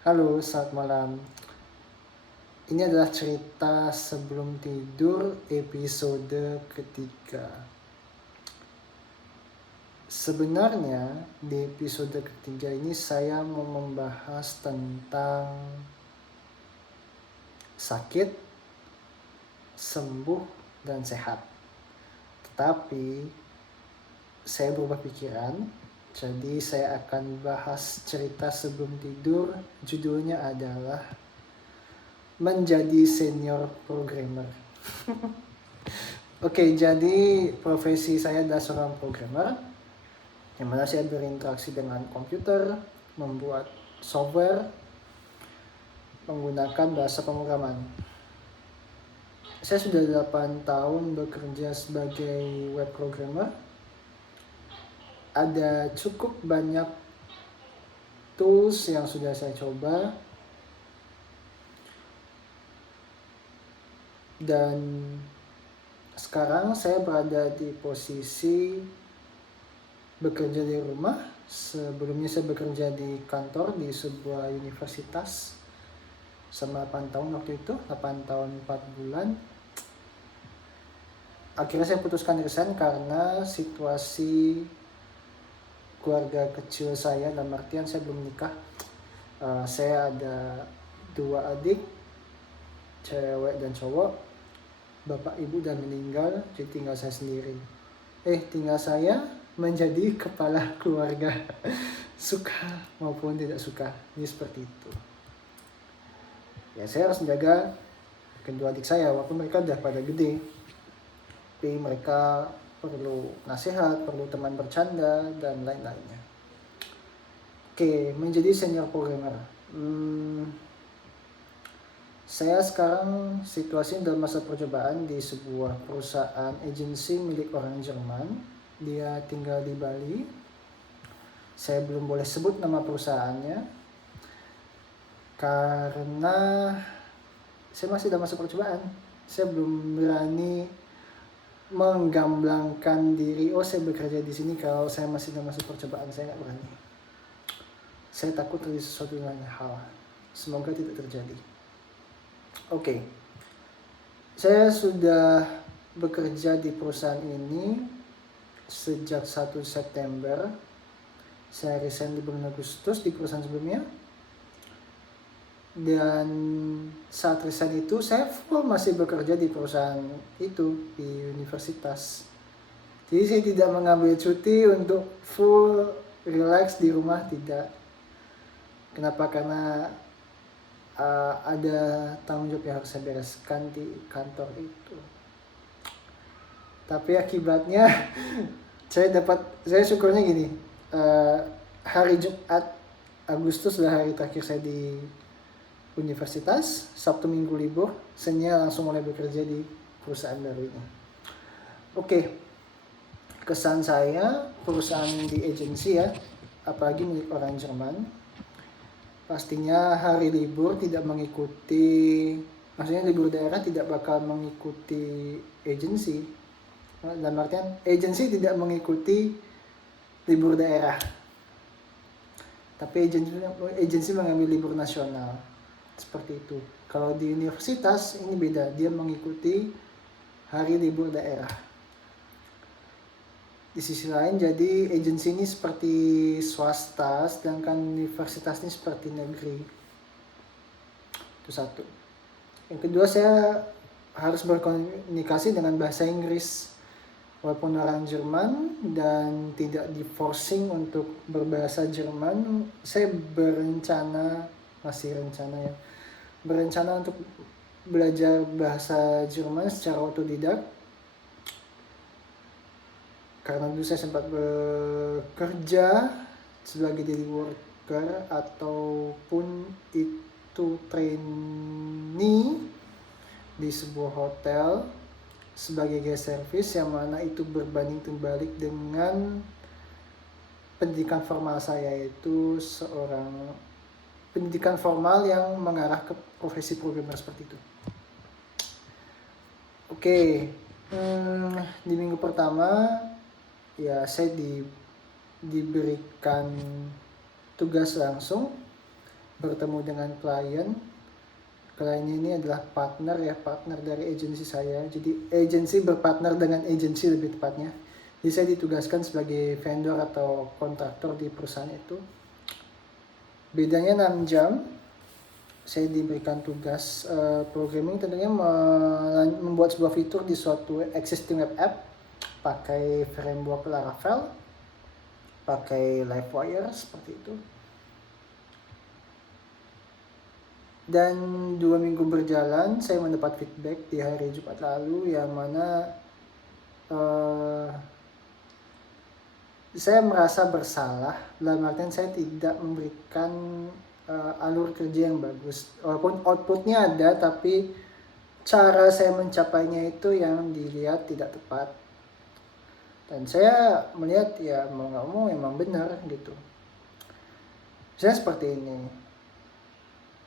Halo, selamat malam. Ini adalah cerita sebelum tidur episode ketiga. Sebenarnya di episode ketiga ini saya mau membahas tentang sakit, sembuh, dan sehat. Tetapi saya berubah pikiran, jadi saya akan bahas cerita sebelum tidur. Judulnya adalah Menjadi Senior Programmer. Oke, jadi profesi saya adalah seorang programmer, yang mana saya berinteraksi dengan komputer, membuat software, menggunakan bahasa pemrograman. Saya sudah 8 tahun bekerja sebagai web programmer. Ada cukup banyak tools yang sudah saya coba, dan sekarang saya berada di posisi bekerja di rumah. Sebelumnya saya bekerja di kantor di sebuah universitas selama 8 tahun waktu itu, 8 tahun 4 bulan. Akhirnya saya putuskan resign karena situasi keluarga kecil saya, dalam artian saya belum nikah. Saya ada 2 adik, cewek dan cowok. Bapak ibu dan meninggal, jadi tinggal saya sendiri. Tinggal saya menjadi kepala keluarga. Suka maupun tidak suka, ini seperti itu. Ya, saya harus menjaga kedua adik saya walaupun mereka udah pada gede. Tapi mereka perlu nasihat, perlu teman bercanda, dan lain-lainnya. Oke, menjadi senior programmer. Saya sekarang situasinya dalam masa percobaan di sebuah perusahaan agensi milik orang Jerman. Dia tinggal di Bali. Saya belum boleh sebut nama perusahaannya karena saya masih dalam masa percobaan. Saya belum berani menggamblangkan diri, saya bekerja di sini kalau saya masih dalam masa percobaan. Saya nggak berani. Saya takut terjadi sesuatu lain hal. Semoga tidak terjadi. Oke. Saya sudah bekerja di perusahaan ini sejak 1 September. Saya resign di bulan Agustus di perusahaan sebelumnya. Dan saat resign itu saya masih bekerja di perusahaan itu, di universitas. Jadi saya tidak mengambil cuti untuk full relax di rumah, tidak. Kenapa? Karena ada tanggung jawab yang harus saya bereskan di kantor itu. Tapi akibatnya saya syukurnya gini, hari Jumat Agustus adalah hari terakhir saya di universitas. Sabtu Minggu libur, Seninnya langsung mulai bekerja di perusahaan baru ini. Oke, kesan saya perusahaan di agensi ya, apalagi milik orang Jerman, pastinya hari libur tidak mengikuti, maksudnya libur daerah tidak bakal mengikuti agensi. Dalam artian agensi tidak mengikuti libur daerah, tapi agensi mengambil libur nasional. Seperti itu. Kalau di universitas ini beda, dia mengikuti hari libur daerah. Di sisi lain, jadi agensi ini seperti swasta, sedangkan universitas ini seperti negeri. Itu satu. Yang kedua, saya harus berkomunikasi dengan bahasa Inggris. Walaupun orang Jerman dan tidak di forcing untuk berbahasa Jerman, saya berencana untuk belajar bahasa Jerman secara otodidak. Karena dulu saya sempat bekerja sebagai daily worker ataupun itu trainee di sebuah hotel sebagai guest service, yang mana itu berbanding terbalik dengan pendidikan formal saya, yaitu seorang pendidikan formal yang mengarah ke profesi programmer seperti itu. Oke, di minggu pertama ya saya diberikan tugas langsung bertemu dengan klien. Klien ini adalah partner dari agensi saya. Jadi agensi berpartner dengan agensi lebih tepatnya. Jadi saya ditugaskan sebagai vendor atau kontraktor di perusahaan itu. Bedanya 6 jam. Saya diberikan tugas programming, tentunya membuat sebuah fitur di suatu existing web app pakai framework Laravel, pakai Livewire seperti itu. Dan 2 minggu berjalan, saya mendapat feedback di hari Jumat lalu yang mana saya merasa bersalah, dalam artian saya tidak memberikan alur kerja yang bagus. Walaupun outputnya ada, tapi cara saya mencapainya itu yang dilihat tidak tepat. Dan saya melihat ya mau nggak mau emang benar gitu. Saya seperti ini.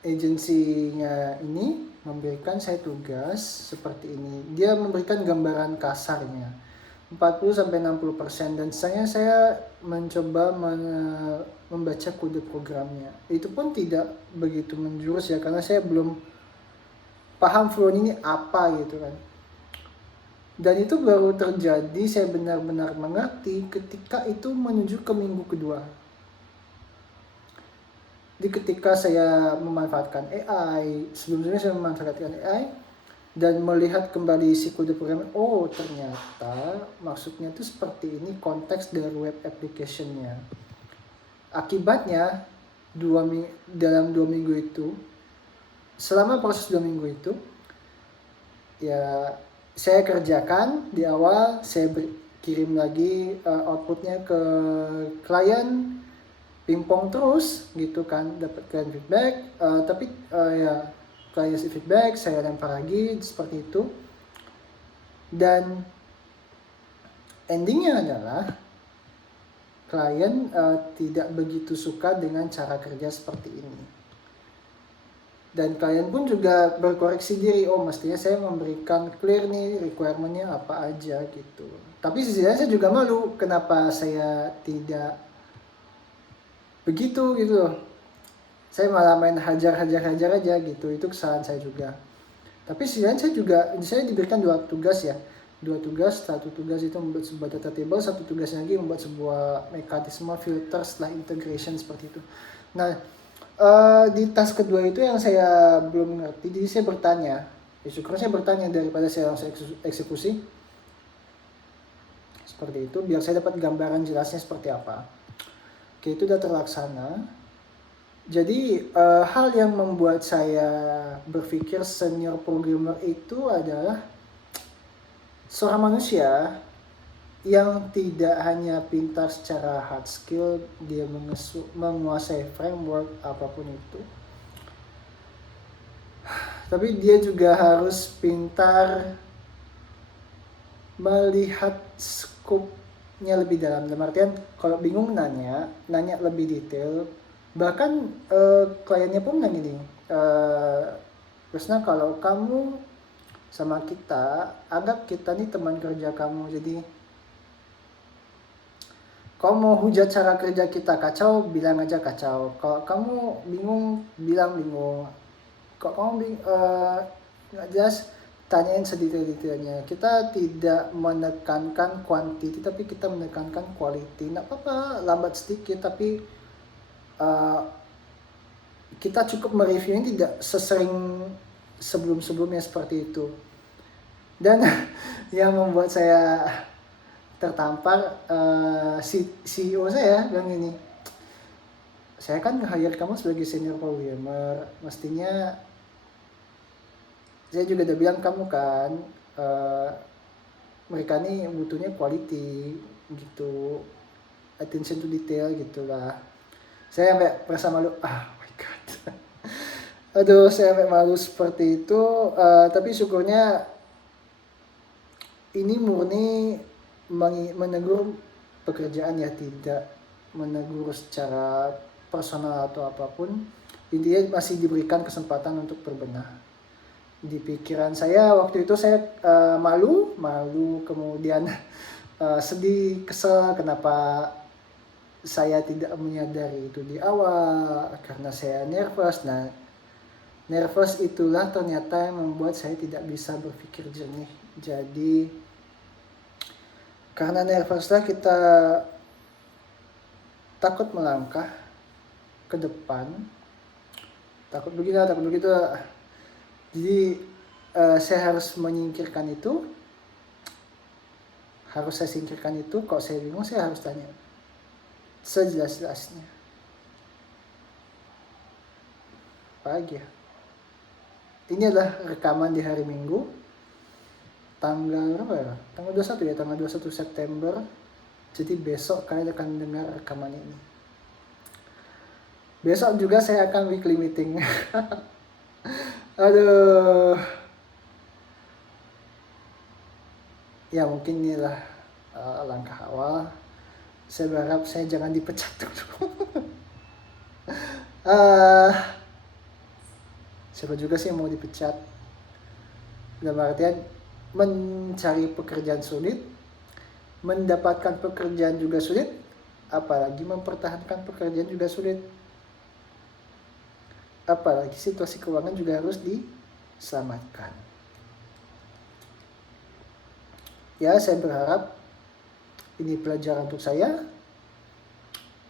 Agensinya ini memberikan saya tugas seperti ini. Dia memberikan gambaran kasarnya 40-60%, dan saya mencoba membaca kode programnya. Itu pun tidak begitu menjurus ya, karena saya belum paham flow ini apa gitu kan. Dan itu baru terjadi, saya benar-benar mengerti ketika itu menuju ke minggu kedua. Jadi ketika saya memanfaatkan AI, sebelumnya saya memanfaatkan AI dan melihat kembali si kode program, oh ternyata maksudnya itu seperti ini konteks dari web application-nya. Akibatnya dalam 2 minggu itu, selama proses 2 minggu itu, ya saya kerjakan di awal, saya kirim lagi outputnya ke klien, pingpong terus gitu kan, dapat klien feedback, tapi ya klien kasih feedback, saya lempar lagi seperti itu. Dan endingnya adalah klien tidak begitu suka dengan cara kerja seperti ini. Dan klien pun juga berkoreksi diri, oh mestinya saya memberikan clear nih requirement-nya apa aja gitu. Tapi sisi lain saya juga malu, kenapa saya tidak begitu gitu. Saya malah main hajar aja gitu, itu kesalahan saya juga. Tapi sisi lain saya diberikan 2 tugas ya. 2 tugas, satu tugas itu membuat sebuah data table, satu tugas lagi membuat sebuah mekanisme filter setelah integration seperti itu. Nah, di task kedua itu yang saya belum ngerti, jadi saya bertanya. Ya syukur saya bertanya daripada saya langsung eksekusi. Seperti itu, biar saya dapat gambaran jelasnya seperti apa. Oke, itu udah terlaksana. Jadi hal yang membuat saya berpikir senior programmer itu adalah seorang manusia yang tidak hanya pintar secara hard skill, dia menguasai framework apapun itu, tapi dia juga harus pintar melihat skopnya lebih dalam. Dalam artian kalau bingung nanya lebih detail. Bahkan kliennya pun nanya nih, Krisna, kalau kamu sama kita, anggap kita nih teman kerja kamu, jadi kamu mau hujat cara kerja kita kacau, bilang aja kacau. Kalau kamu bingung, bilang bingung. Kalau kamu nggak jelas, tanyain sedetail-detailnya. Kita tidak menekankan quantity, tapi kita menekankan quality. Nggak apa-apa, lambat sedikit, tapi kita cukup mereviewnya tidak sesering sebelum-sebelumnya seperti itu. Dan yang membuat saya tertampar, CEO saya bilang ini, saya kan nge-hire kamu sebagai senior programmer, mestinya saya juga udah bilang kamu kan mereka nih butuhnya quality gitu, attention to detail gitulah. Saya sampai merasa malu, oh my god. Aduh, saya sampai malu seperti itu, tapi syukurnya ini murni menegur pekerjaan ya, tidak menegur secara personal atau apapun. Intinya masih diberikan kesempatan untuk berbenah. Di pikiran saya waktu itu saya malu, kemudian sedih, kesel, kenapa saya tidak menyadari itu di awal karena saya nervous. Nah, nervous itulah ternyata yang membuat saya tidak bisa berpikir jernih. Jadi karena nervouslah kita takut melangkah ke depan, takut begitu. Jadi saya harus menyingkirkan itu, harus saya singkirkan itu. Kalau saya bingung, saya harus tanya sejelas-jelasnya. Pagi ya. Ini adalah rekaman di hari Minggu, tanggal berapa ya? Tanggal 21 ya, tanggal 21 September. Jadi besok kalian akan dengar rekaman ini. Besok juga saya akan weekly meeting. Aduh. Ya mungkin inilah langkah awal. Saya berharap saya jangan dipecat dulu. Siapa juga sih yang mau dipecat? Dalam artian mencari pekerjaan sulit, mendapatkan pekerjaan juga sulit, apalagi mempertahankan pekerjaan juga sulit. Apalagi situasi keuangan juga harus diselamatkan. Ya, saya berharap ini pelajaran untuk saya.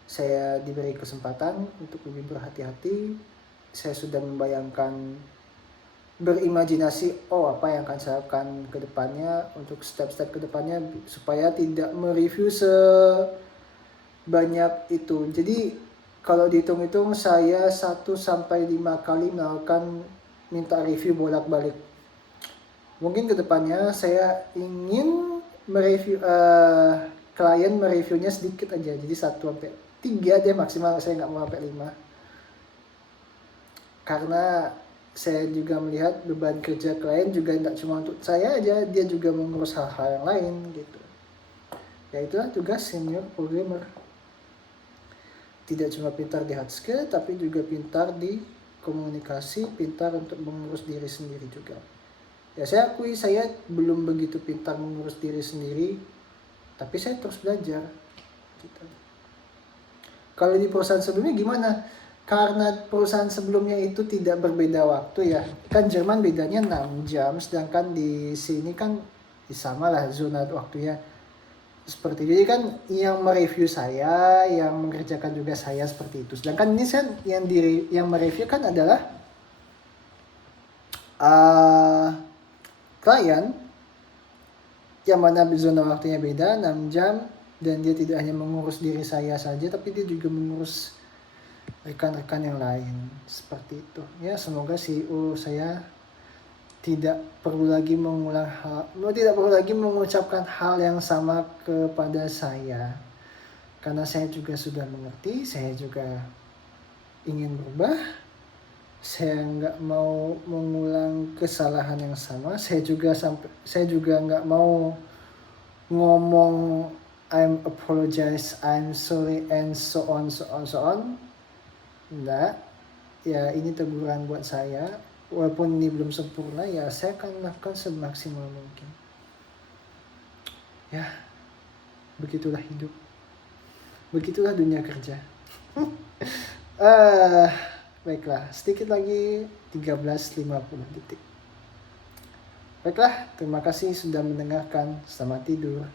Saya diberi kesempatan untuk lebih berhati-hati. Saya sudah membayangkan, berimajinasi, apa yang akan saya lakukan ke depannya, untuk step-step ke depannya, supaya tidak mereview sebanyak itu. Jadi kalau dihitung-hitung saya 1-5 kali melakukan minta review bolak-balik. Mungkin ke depannya saya ingin mereview klien mereviewnya sedikit aja, jadi 1-3 deh maksimal, saya nggak mau sampai 5. Karena saya juga melihat beban kerja klien juga tidak cuma untuk saya aja, dia juga mengurus hal-hal yang lain gitu. Ya itulah tugas senior programmer. Tidak cuma pintar di hard skill, tapi juga pintar di komunikasi, pintar untuk mengurus diri sendiri juga. Ya saya akui saya belum begitu pintar mengurus diri sendiri, tapi saya terus belajar gitu. Kalau di perusahaan sebelumnya gimana? Karena perusahaan sebelumnya itu tidak berbeda waktu ya. Kan Jerman bedanya 6 jam, sedangkan di sini kan sama lah zona waktunya. Seperti itu. Jadi kan yang mereview saya, yang mengerjakan juga saya seperti itu. Sedangkan ini kan yang mereview kan adalah klien, yang mana zona waktunya beda 6 jam, dan dia tidak hanya mengurus diri saya saja, tapi dia juga mengurus rekan-rekan yang lain. Seperti itu ya. Semoga CEO saya tidak perlu lagi mengucapkan hal yang sama kepada saya, karena saya juga sudah mengerti. Saya juga ingin berubah. Saya nggak mau mengulang kesalahan yang sama. Saya juga nggak mau ngomong I'm apologize, I'm sorry, and so on. Enggak. Ya ini teguran buat saya. Walaupun ini belum sempurna, ya saya akan lakukan semaksimal mungkin. Ya, begitulah hidup. Begitulah dunia kerja. Baiklah, sedikit lagi 13.50 detik. Baiklah, terima kasih sudah mendengarkan. Selamat tidur.